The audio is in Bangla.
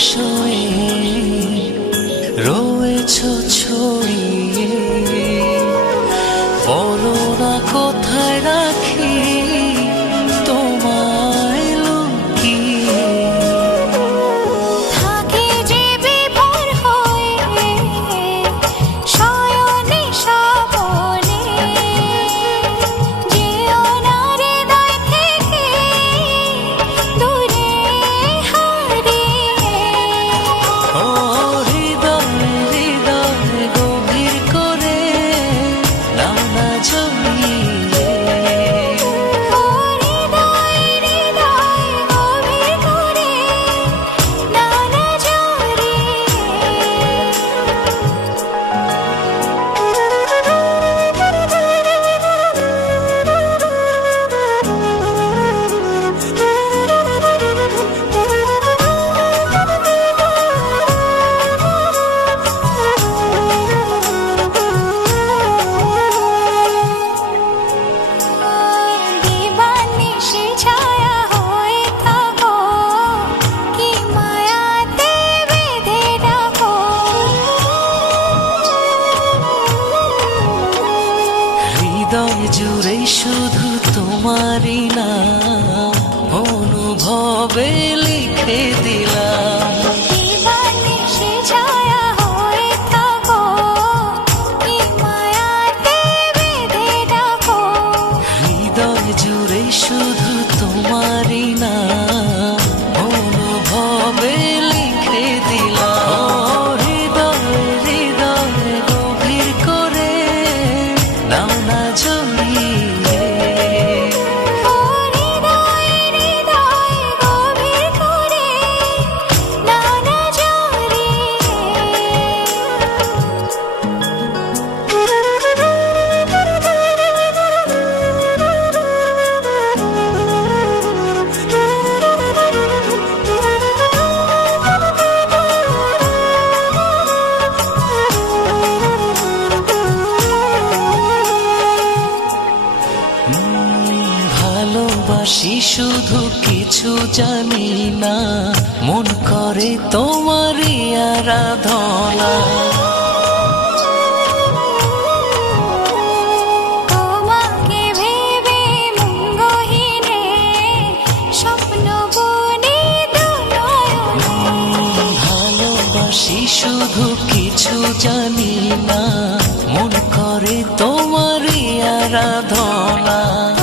show হৃদয় জুড়ে শুধু তোমারই না অনুভবে লিখে দিলাম। ভালোবাসি শুধু কিছু জানি না। মন করে তোমারই আরাধনা। শুধু কিছু জানি না। মন করে তোমারই আরাধনা।